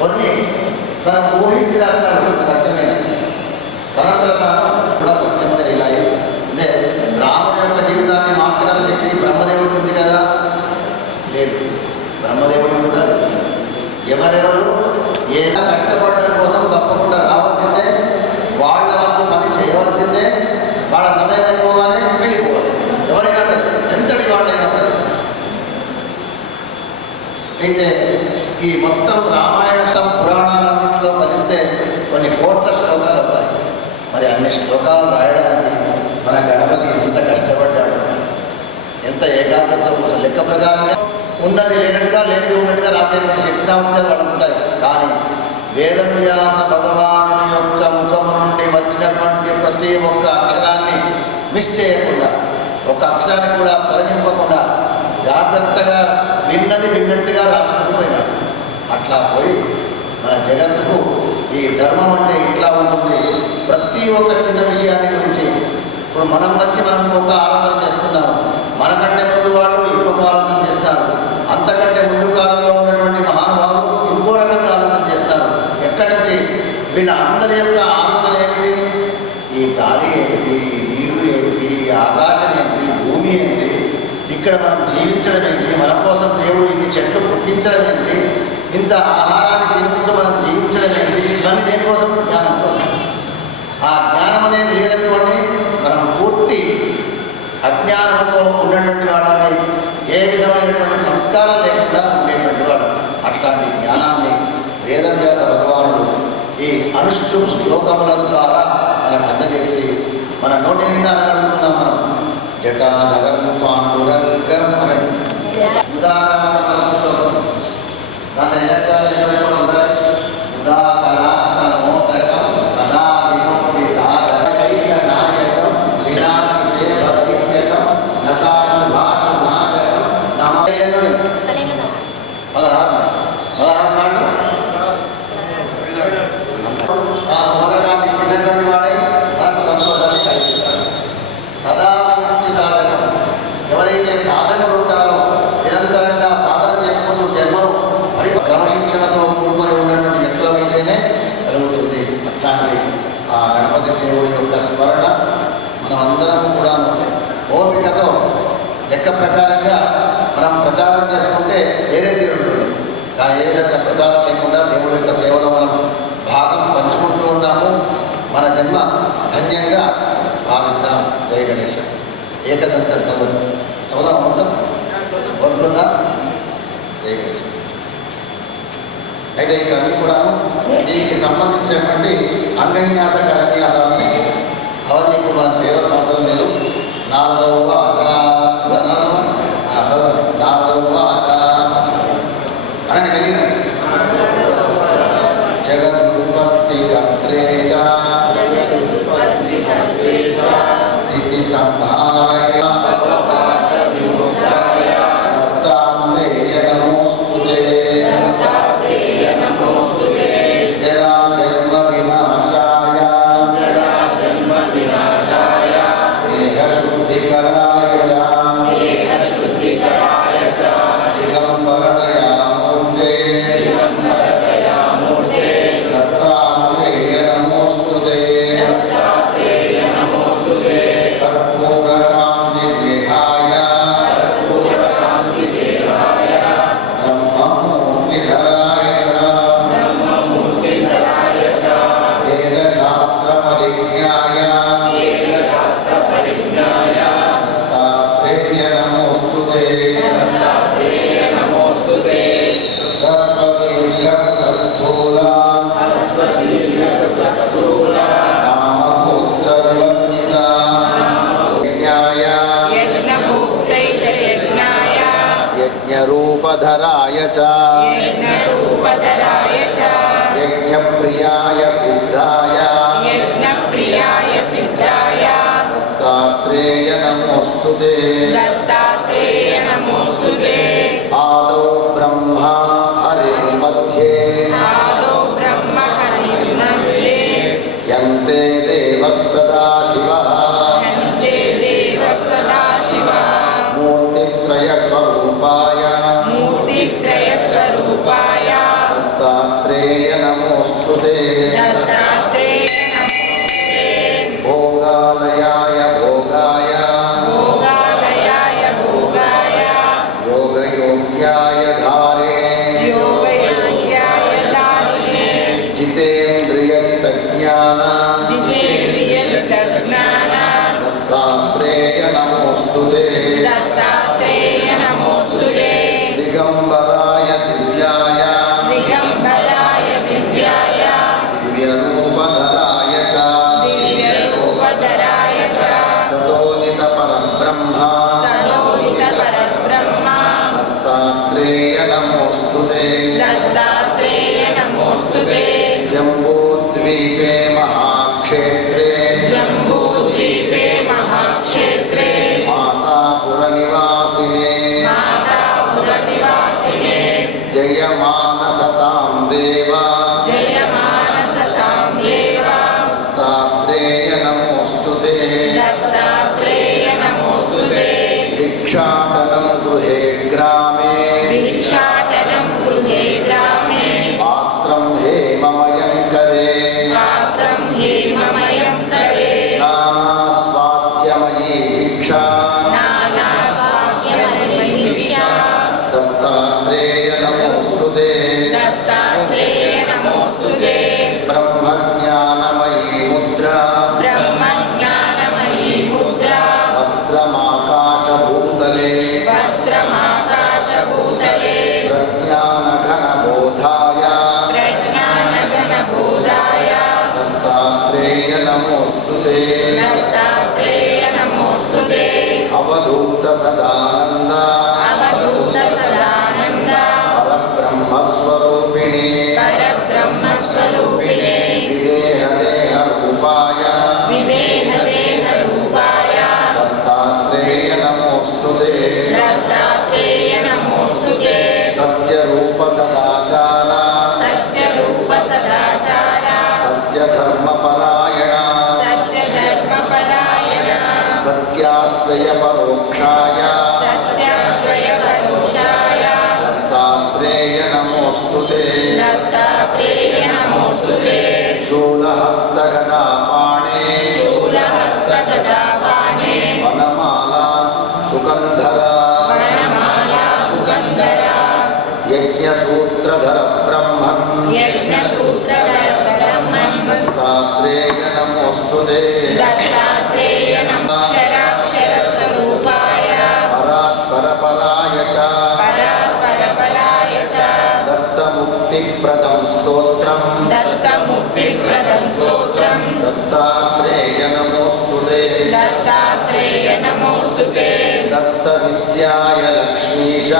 కొన్ని మనం ఊహించి రాస్తాడు సత్యమే తనంతరం కూడా సత్యమే ఇలా అంటే రాముడి యొక్క జీవితాన్ని మార్చగల శక్తి బ్రహ్మదేవుడికి ఉంది కదా, లేదు. బ్రహ్మదేవుడికి కూడా ఎవరెవరు ఏ కష్టపడడం కోసం తప్పకుండా రావాల్సిందే, వాళ్ళ వద్ద పని చేయవలసిందే, వాళ్ళ సమయం అయిపోగానే వెళ్ళిపోవాల్సిందే. ఎవరైనా సరే, ఎంతటి వాళ్ళైనా సరే. అయితే ఈ మొత్తం రామాయణ పురాణాలన్నింటిలో కలిస్తే కొన్ని కోట్ల శ్లోకాలు అవుతాయి. మరి అన్ని శ్లోకాలు రాయడానికి మన గణపతి ఎంత కష్టపడ్డాడు, ఎంత ఏకాగ్రత కోసం. లెక్క ప్రకారంగా ఉన్నది లేనట్టుగా, లేనిది ఉన్నట్టుగా రాసేటువంటి శక్తి సామర్థ్యాలు వాళ్ళకు ఉంటాయి. కానీ వేదవ్యాస భగవానుని యొక్క ముఖము నుండి వచ్చినటువంటి ప్రతి ఒక్క అక్షరాన్ని మిస్ చేయకుండా, ఒక అక్షరాన్ని కూడా తొలగింపకుండా జాగ్రత్తగా విన్నది విన్నట్టుగా రాసుకుంటూ పోయినాడు. అట్లా పోయి మన జగత్తుకు ఈ ధర్మం అంటే ఇట్లా ఉంటుంది. ప్రతి ఒక్క చిన్న విషయాన్ని గురించి ఇప్పుడు మనం ఒక ఆలోచన చేస్తున్నాము, మనకంటే ముందు వాళ్ళు ఇంకొక ఆలోచన చేస్తారు, అంతకంటే ముందు కాలంలో ఉన్నటువంటి మహానుభావులు ఇంకో రకంగా ఆలోచన చేస్తారు. ఎక్కడి నుంచి వీళ్ళ అందరి యొక్క ఆలోచన ఏమిటి? ఈ గాలి ఏమిటి, నీళ్లు ఏమిటి, ఆకాశం ఏంటి, భూమి ఏంటి, ఇక్కడ మనం జీవించడం ఏంటి, మన కోసం దేవుడు ఇన్ని చెట్లు పుట్టించడం ఏంటి, ఇంత ఆహారాన్ని తినుకుంటూ మనం జీవించడం ఏంటి, ఇవన్నీ దేనికోసం? జ్ఞానం కోసం. ఆ జ్ఞానం అనేది లేదనుకోండి, మనం పూర్తి అజ్ఞానంతో ఉన్నటువంటి వాళ్ళని, ఏ విధమైనటువంటి సంస్కారం లేకుండా ఉండేటువంటి వాడు. అట్లాంటి జ్ఞానాన్ని వేదవ్యాస భగవానుడు ఈ అనుష్ఠు శ్లోకముల ద్వారా మనకు అందజేసి మన నోటి నిండా అనగలుగుతున్నాం. మనం జటాధరం పాండురంగం అని ఉదాహరణ శ్లోకం. దాన్ని ఉదాహరణోదకం సదా విముక్తి సాధకైక నాయకం వినాశితే భక్తిత్యకం నతాశుభాశునాశకం. 16 నాడు ఆ మొదలాన్ని తిన్నటువంటి వాడై మనకు సంతోషాన్ని కలిగిస్తాడు. సదా విముక్తి సాధకం. ఎవరైతే సాధకులు ఉంటారో, నిరంతరంగా సాధన చేసుకుంటూ జన్మను క్రమశిక్షణతో కూడుకొని ఉన్నటువంటి వ్యక్తులమైతేనే కలుగుతుంది. అట్లాంటి ఆ గణపతి దేవుడి యొక్క స్మరణ మనం అందరం కూడా ఓపికతో లెక్క ప్రకారంగా మనం ప్రచారం చేసుకుంటే వేరే తీరుంటుంది. కానీ ఏ విధంగా ప్రచారం లేకుండా దేవుడి యొక్క సేవలో మనం భాగం పంచుకుంటూ ఉన్నాము. మన జన్మ ధన్యంగా భావిద్దాం. జయ గణేశ. ఏకదంత చదువుదాం ఉంటాం వద్దా? జయ గణేశ. అయితే ఇక్కడ అన్నీ కూడా దీనికి సంబంధించినటువంటి అంగన్యాస కరన్యాసాలని అవన్నీ ఇప్పుడు మనం చేయవలసిన అవసరం లేదు. నారదవ చదవండి. నారదవ అని కలిగింది. జగదుత్పత్తి కర్త్రే చ స్థితి సంహారాయ దత్తాత్రేయ నమోస్తుతే. జరా జన్మ వినాశాయ దేహ శుద్ధికరాయ చ దిగంబరదయామూర్తే దత్తాత్రేయ నమోస్తుతే. కర్పూర దత్తాత్రేయ నమోస్తుతే దత్తాత్రేయ నమోస్తుతే ఆదౌ బ్రహ్మ హరిర్मध्ये ఆదో బ్రహ్మ హరిర్మస్తే యంతే దేవః సదాశివః యంతే దేవః సదాశివః మూర్తిత్రయ స్వరూపాయ మూర్తిత్రయ స్వరూపాయ దత్తాత్రేయ నమోస్తుతే దత్తాత్రేయ నమోస్తుతే భోగాలయాయ భోగాయ భోగాలయాయ భోగాయ యోగయోగ్యాయ ధారిణే యోగయాయ దారిణే జితేంద్రియ జితజ్ఞాన జితేంద్రియ జితజ్ఞాన దత్తాత్రేయ నమోస్తుతే దత్తాత్రేయ నమోస్తుతే దిగంబరాయ దివ్యాయ దిగంబరాయ దివ్యాయ దివ్యరూపధరాయ చ దివ్యరూపధరాయ చ సదోదిత పరబ్రహ్మ సనోదిత పరబ్రహ్మ దత్తాత్రేయ నమోస్తుతే దత్తాత్రేయ నమోస్తుతే జంబూద్వీపే మహాక్షేత్రే జంబూద్వీపే మహాక్షేత్రే మాతాపురనివాసినే మాతాపురనివాసినే జయమానసతాం దేవ జయమానసతాం దేవ దత్తాత్రేయ నమోస్తుతే దత్తాత్రేయ నమోస్తుతే భిక్షాటనం గృహే గ్రామే భిక్షాటనం గృహే గ్రామే పాత్రం హేమమయం కరే పాత్రం హేమమయం కరే నానాస్వాద్యమయీ భిక్షా నానా స్వాద్యమయీ భిక్షా దత్తాత్రేయ నమోస్తుతే దత్తాత్రేయ నమోస్తుతే బ్రహ్మజ్ఞానమయీ ముద్ర బ్రహ్మజ్ఞానమయీ ముద్ర వస్త్రమాకాశభూతలే వస్త్రమాకాశభూతలే ప్రజ్ఞానఘనబోధాయ ప్రజ్ఞానఘనబోధాయ దత్తాత్రేయ నమోస్తుతే దత్తాత్రేయ నమోస్తుతే అవధూత సదానంద అవధూత సదానంద పరబ్రహ్మస్వరూపిణి పరబ్రహ్మస్వరూపిణే విదేహదేహ రూపాయ విదేహదేహ రూపాయ దత్తాత్రేయ నమోస్తుతే దత్తాత్రేయ నమోస్తుతే సత్యరూప సదాచార సత్యరూప సదాచార సత్యధర్మపరాయణ సత్యధర్మపరాయణ సత్యాశ్రయ పరోక్షాయ సత్యాశ్రయ పరుషాయ దత్తాత్రేయ నమోస్తుతే దత్తాత్రేయ నమోస్తుతే శూలహస్తగదాపాణే శూలహస్తగదాపాణే వనమాల సుగంధర వనమాలా సుగంధర యజ్ఞసూత్రధర బ్రహ్మన్ యజ్ఞసూత్రధర బ్రహ్మన్ దత్తాత్రేయ నమోస్తుతే దత్తాత్రేయ నమోక్షరాక్షర స్వరూపాయ పరాత్పరపరాయ చ పరాత్పరపరాయ చ దత్తముక్తిప్రదం స్తోత్రం దత్తముక్తిప్రదం స్తోత్రం దత్తాత్రేయ నమోస్తుతే దత్తాత్రేయ నమోస్తుతే దత్తవిద్యాయ లక్ష్మీశ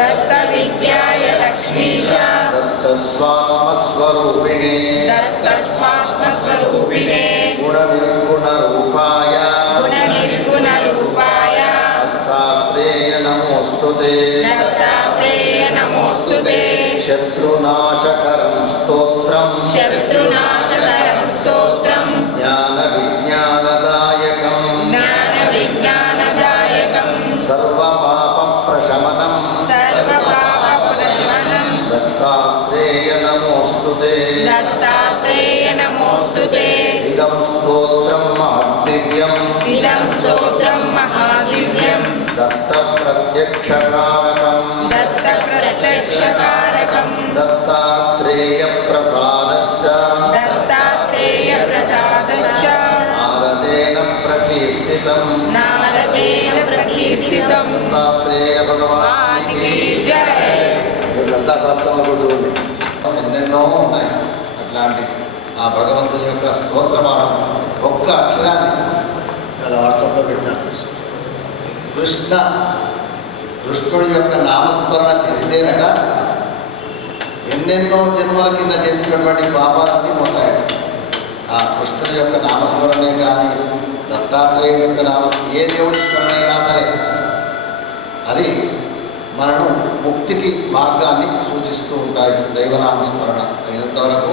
దత్తవిద్యాయ లక్ష్మీశ దత్తస్వాత్మస్వరూపిణి దత్తస్వాత్మస్వరూపిణే గుణనిర్గుణరూపాయ గుణనిర్గుణరూపాయ దత్తాత్రేయ నమోస్తుతే దత్తాత్రేయ నమోస్తుతే శత్రునాశకరం స్తోత్రం శత్రునాశకరం స్తోత్రం జ్ఞానవిజ్ఞానదాయకం జ్ఞానవిజ్ఞానదాయకం సర్వపాపప్రశమనం సర్వపాపప్రశమనం దత్తాత్రేయ నమోస్తుతే దత్తాత్రేయ నమోస్తుతే ఇదం స్తోత్రం మహద్దివ్యం ఇదం స్తోత్రం మహాదివ్యం దత్తప్రత్యక్షకారకం దత్తప్రత్యక్షకారకం దత్తాత్రేయ ప్రసాదశ్చ దత్తాత్రేయ ప్రసాదశ్చ నారదేన ప్రకీర్తితం నారదేన ప్రకీర్తితం దత్తాత్రేయ భగవానికి జై. మీరు లలితా శాస్త్రంలో కూడా చూడండి ఎన్నెన్నో ఉన్నాయి అట్లాంటి ఆ భగవంతుని యొక్క స్తోత్రమానం ఒక్క అక్షరాన్ని ఇలా వాట్సాప్లో పెట్టినాడు. కృష్ణుడి యొక్క నామస్మరణ చేస్తేనట ఎన్నెన్నో జన్మల కింద చేసినటువంటి పాపాలన్నీ పోతాయి. ఆ కృష్ణుడి యొక్క నామస్మరణే కానీ దత్త దత్తాత్రేయుడి యొక్క ఏ దేవుడి స్మరణ అయినా సరే అది మనను ముక్తికి మార్గాన్ని సూచిస్తూ ఉంటాయి. దైవనామ స్మరణ అయినంత వరకు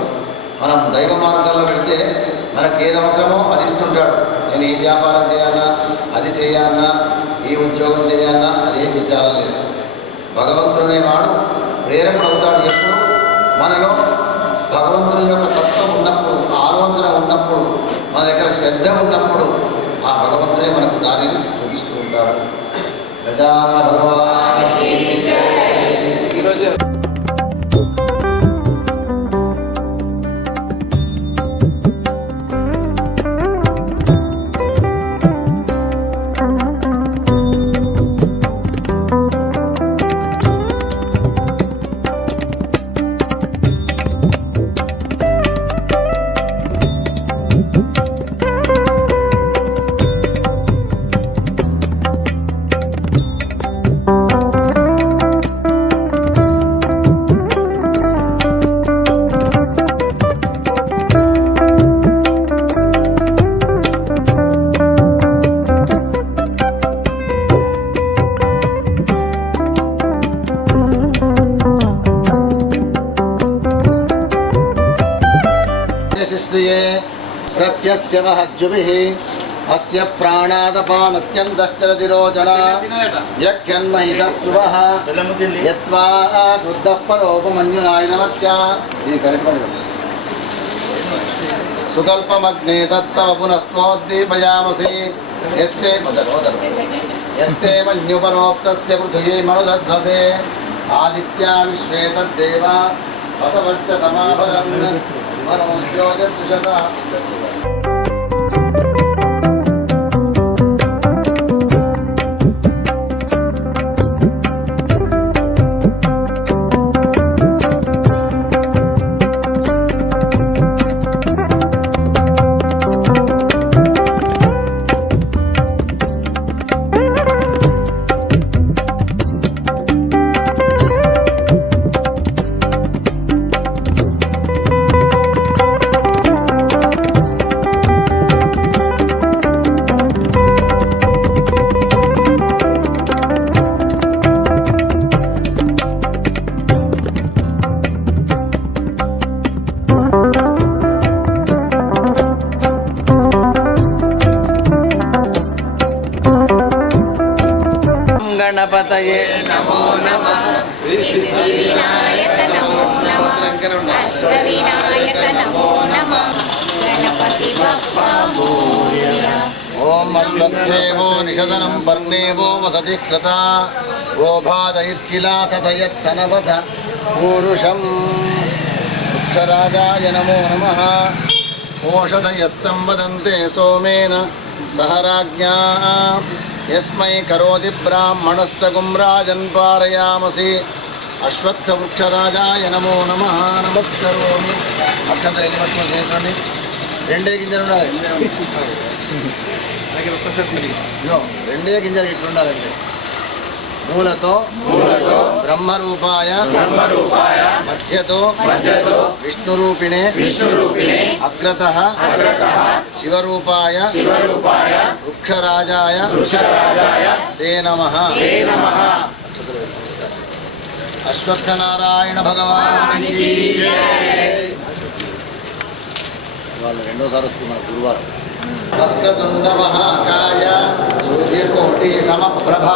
మనం దైవ మార్గంలో పెడితే మనకు ఏది అవసరమో అది ఇస్తుంటాడు. నేను ఈ వ్యాపారం చేయాలన్నా, అది చేయాలన్నా, ఈ ఉద్యోగం చేయాలన్నా అదేం విచారం లేదు. భగవంతుడే వాడు ప్రేరకుడు అవుతాడు. ఎప్పుడు మనలో భగవంతుని యొక్క తత్వం ఉన్నప్పుడు, ఆలోచన ఉన్నప్పుడు, మన దగ్గర శ్రద్ధ ఉన్నప్పుడు ఆ భగవంతుడే మనకు దానిని చూపిస్తూ ఉంటాడు. గజానన భగవానికి ఈరోజు शिष्ये प्रत्यस्य महज्जुभिः अस्य प्राणादपानत्यन्तश्चरतिरोचना यख्यन्महिषः सुवः यत्वा क्रुद्धः परोपमन्युनायनमत्या सुकल्पमग्ने तत्तव पुनस्त्वोद्दीपयामसि यत्ते मन्युपरोक्तस्य पृथिवी मनुदध्वसे आदित्या विश्वे तद्देवा वसवश्च समाभरन् मनोज्योतिर्दुषता गणपतये नमो नमः सिद्धिविनायक नमो नमः अष्टविनायक नमो नमः गणपति बप्पा मोरया ओम अश्वत्थेवो निषदनं पर्णेवो वसति कृता वो भाजयित्किला सतयत्सनवथ पूरुषं वृक्षराजाय नमो नमः ओषधयः संवदन्ते सोमेन सह राज्ञा यस्मै करोति ब्राह्मणस्तगुं राजन् पारयामसि अश्वत्थवृक्षराजाय नमो नमः नमस्करोमि अक्षंत ఎన్ని పట్టుకొని చేయండి రెండే గింజలు ఉండాలి ఇగో రెండే గింజలు ఇట్లా ఉండాలంటే మూలతో బ్రహ్మరూపాయ మధ్యతో విష్ణురూపిణే అగ్రతః శివరూపాయ వృక్షరాజాయ తే నమః అశ్వత్థనారాయణ భగవానికి వాళ్ళు రెండోసారి వస్తుంది మన గురువారం వక్రతుండ మహాకాయ సూర్యకోటి సమప్రభ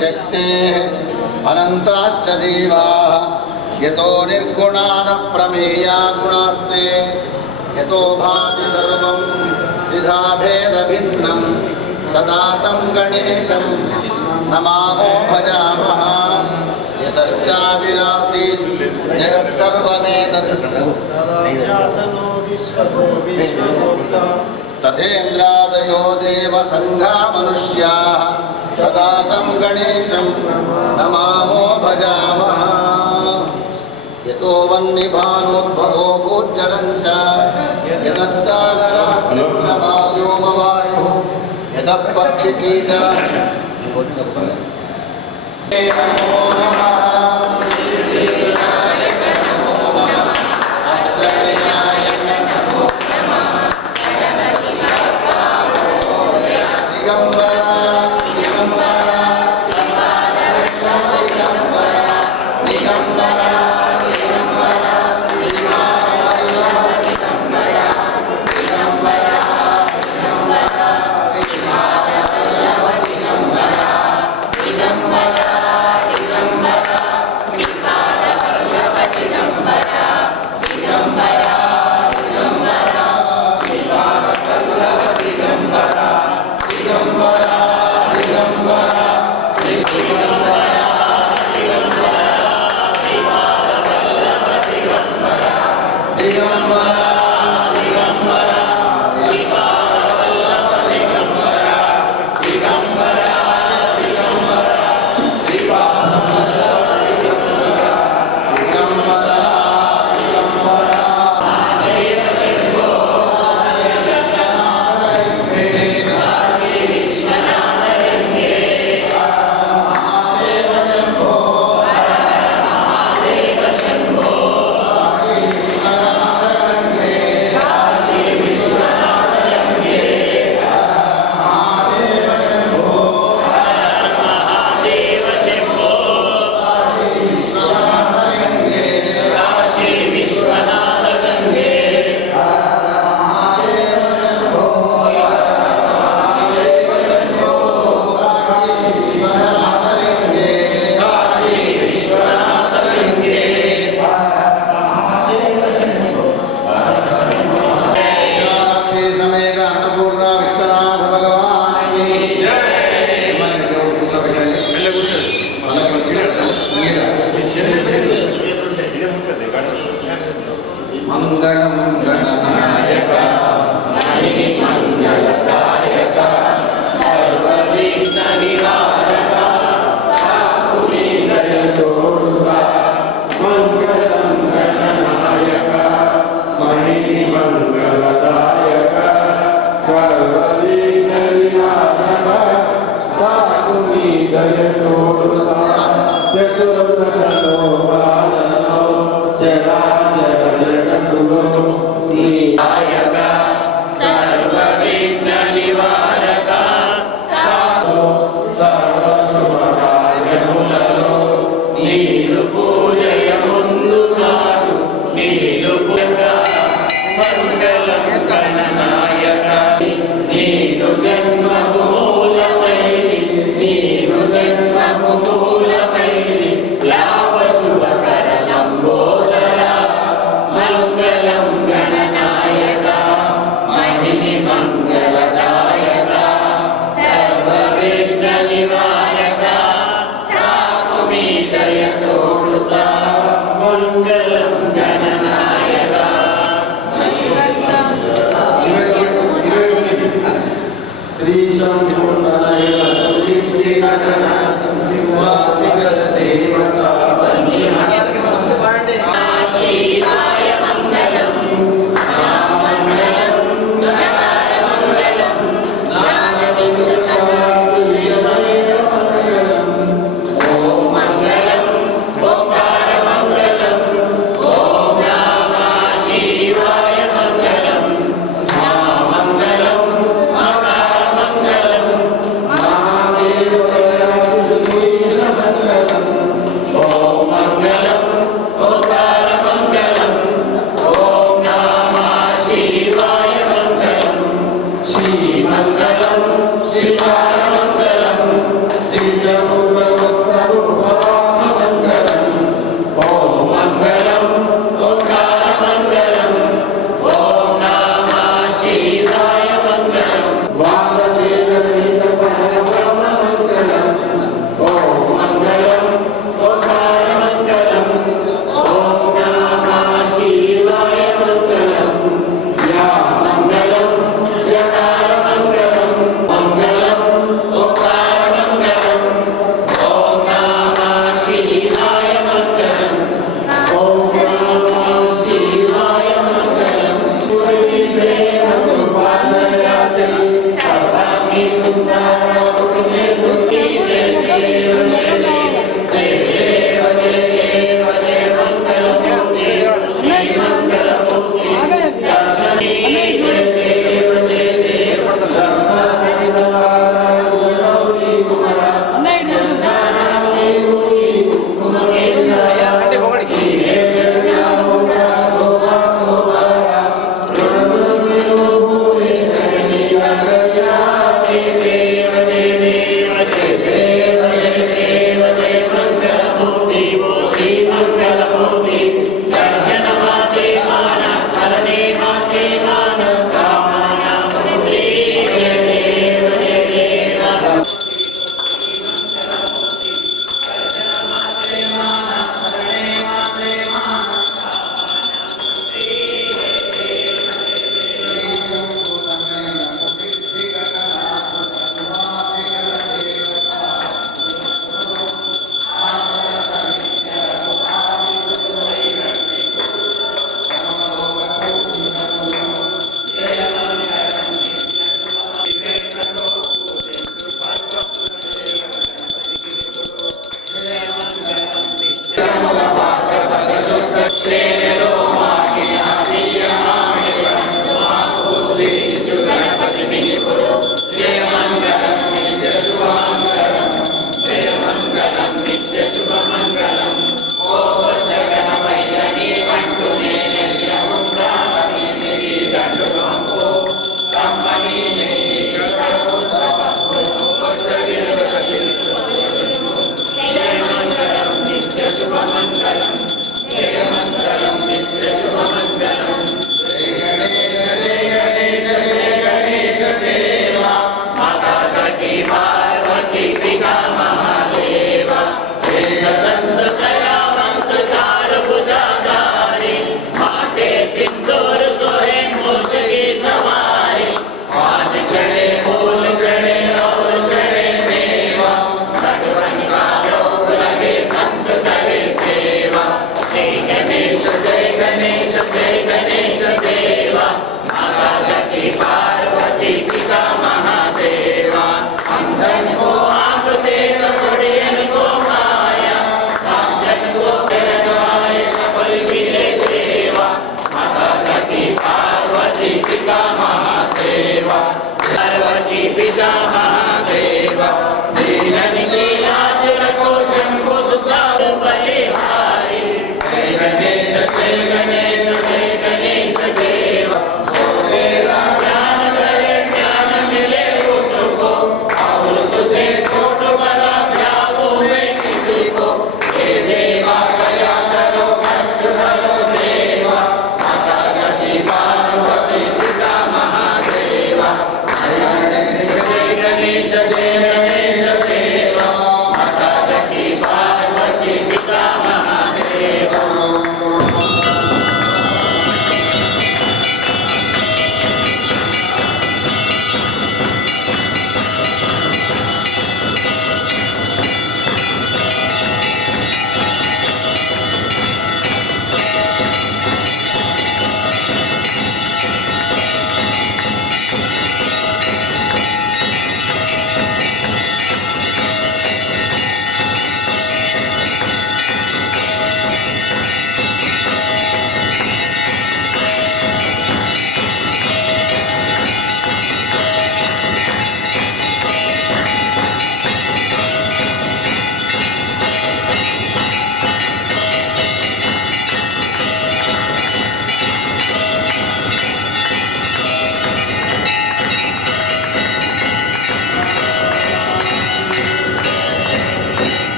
शक्तेः अनन्ताश्च जीवाः यतो निर्गुणाः प्रमेया गुणास्ते यतो भाति सर्वं त्रिधा भेदभिन्नं सदा तं गणेशं नमामो भजामः यतश्चाविरासीत् जगत्सर्वमेतत् तथेन्द्रादयो देवसङ्घा मनुष्याः सदा तं गणेशं नमामो भजामः। यतो वह्निभानोद्भवो भूज्जलं च यतः सागराश्चित्रमाव्योमवायुः यतः पक्षिकीटा नमो नमः। Amen.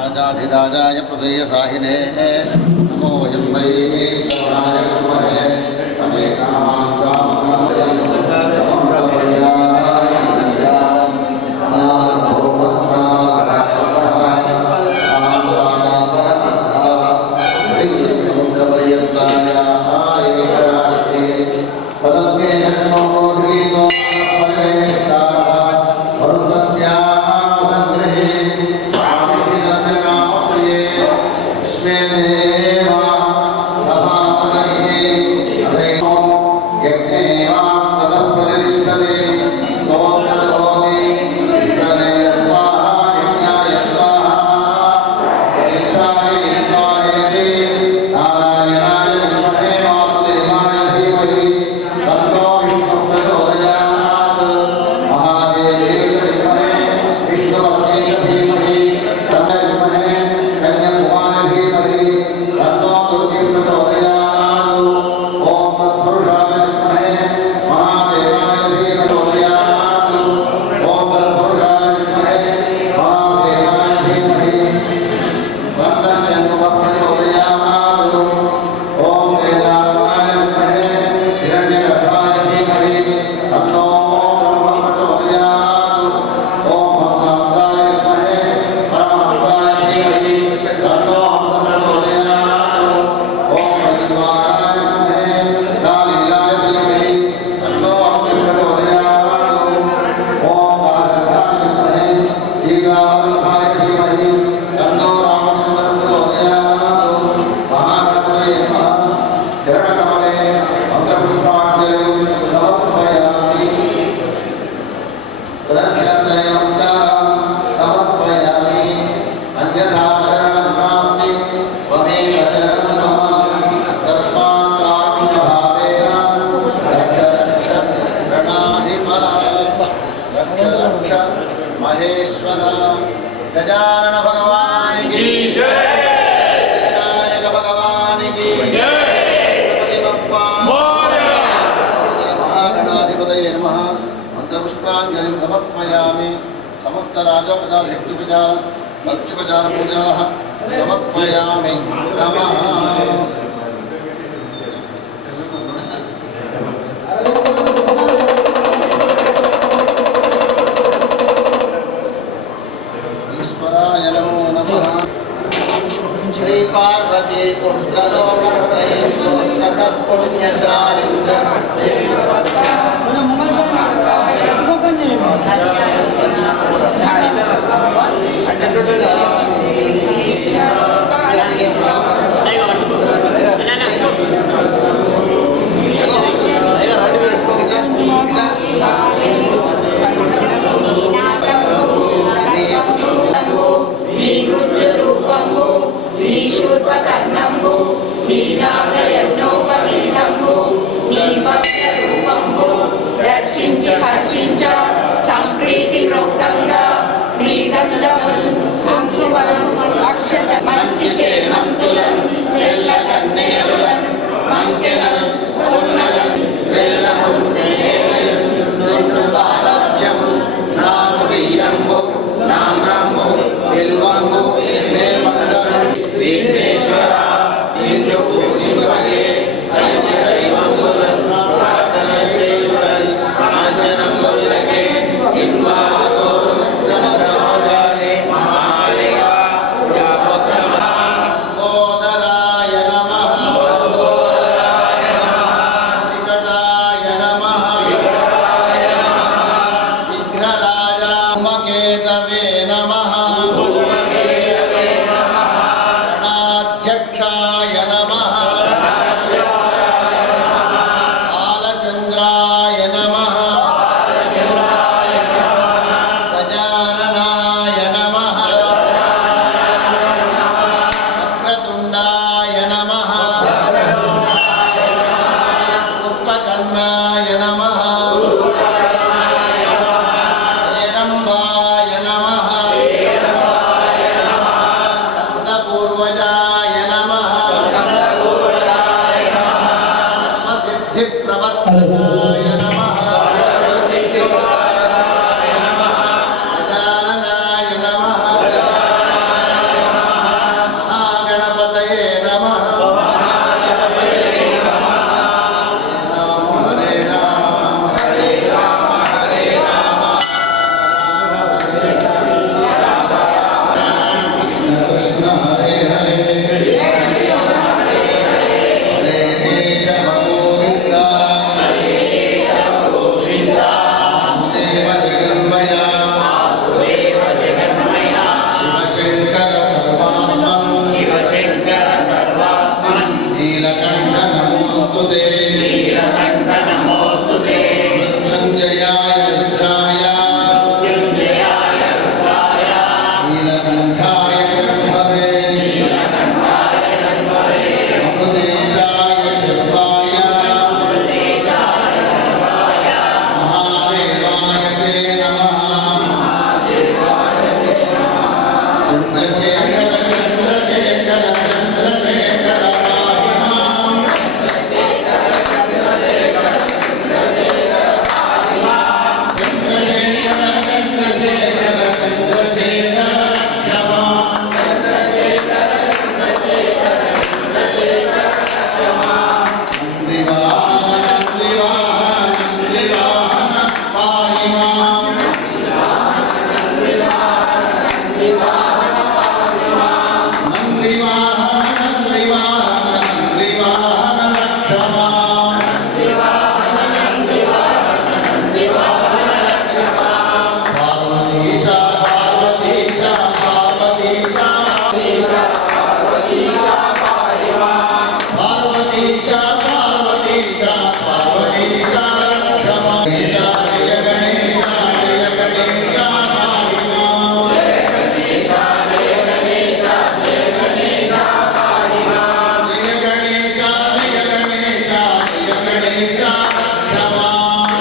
राजाधिराजाय प्रसय्य साहिने नमो यं वै श्रवणाय कुर्महे समे कामान् चामकामयं समप्रपर्याय स्यात् समुद्रपर्यन्तायाः एकराष्ट्रे पदङ्गे शक्नोमीतो परिवेष्टाः वरुणस्याः सङ्ग्रहे महेश्वर गजानन भगवान की जय, विनायक भगवान की जय, गणपति बप्पा मोरया, महागणाधिपतये नमः। मंत्रपुष्पाञ्जलिं समर्पयामि। समस्त राजोपचार शक्तिपचार भक्त्युपचार पूजाः समर्पयामि। नमः। श्री पार्वती पुत्र लोकत्रय स्तोत्र सत्पुण्यचारित्र నీ గుజ్జు రూపంబు నీ శూర్పకర్ణంబు నీ నాగయజ్ఞోపవీతంబు నీ భవ్య రూపంబు దర్శించి హర్షించ సంప్రీతి ప్రోక్తంగా శ్రీగంధముల్ అంకువలం అక్షత మంచి చేమంతులం తెల్ల కన్నేరులం మంకెనల్ పొన్నలం వెల్లము తేనెలు జొన్ను బాలభ్యము నాము బియ్యంబు నామ్రము బిల్వంబు మేల్మండలు విఘ్నేశ్వర నిన్ను పూజింపగే అన్య దైవములను ప్రార్థన చేయుడన్ కాంచనములకే ఇన్వాలతో చంద్రమగానే మహాదేవ యావత్తమ ఓదరాయ నమః ఓదరాయ నమః వికటాయ నమః వికటాయ నమః విఘ్నరాజా మకేతవే నమః భూమకేతవే నమః గణాధ్యక్షాయ నమః బాలచంద్రాయ నమః గజాననాయ నమః వక్రతుండాయ నమః ఉత్పకర్ణాయ నమః హేరంబాయ నమః స్కందపూర్వజాయ నమః సర్వసిద్ధిప్రవర్తనాయ నమః గజాననాయ నమః మహాగణపతయే నమః హరే రామ హరే రామ హరే రామ కృష్ణ హరే హరే హరే కేశవ గోవింద వాసుదేవ జగన్మయ శివశంకర సర్వాత్మన్ నీలకంఠ నమోస్తుతే మృత్యుంజయాయ రుద్రాయ నీలకంఠాయ శంభవే అమృతేశాయ శివాయ మహాదేవాయ తే నమః చంద్రశేఖర చంద్రశేఖర చంద్రశేఖర పాహి మాం. చంద్రశేఖర చంద్రశేఖర చంద్రశేఖర రక్ష మాం. నందివాహన నందివాహన నందివాహన పాహి మాం. నందివాహన నందివాహన నందివాహన రక్ష మాం. పార్వతీశ పార్వతీశ పార్వతీశ పార్వతీశ పార్వతీశ పార్వతీశ రక్ష మాం. గణేశ జయ గణేశ జయ గణేశ పాహి మాం. జయ గణేశ జయ గణేశ రక్ష మాం.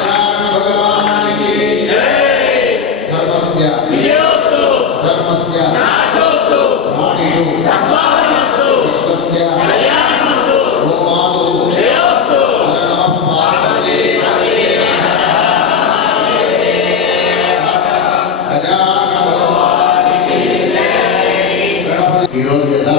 నారాయణ భగవానికి ధర్మస్య ధర్మస్య ప్రాణిషు విశ్వస్య ఓమాదు నమః పార్వతీ గజానన భగవానికి గణపతి. ఈరోజు యథా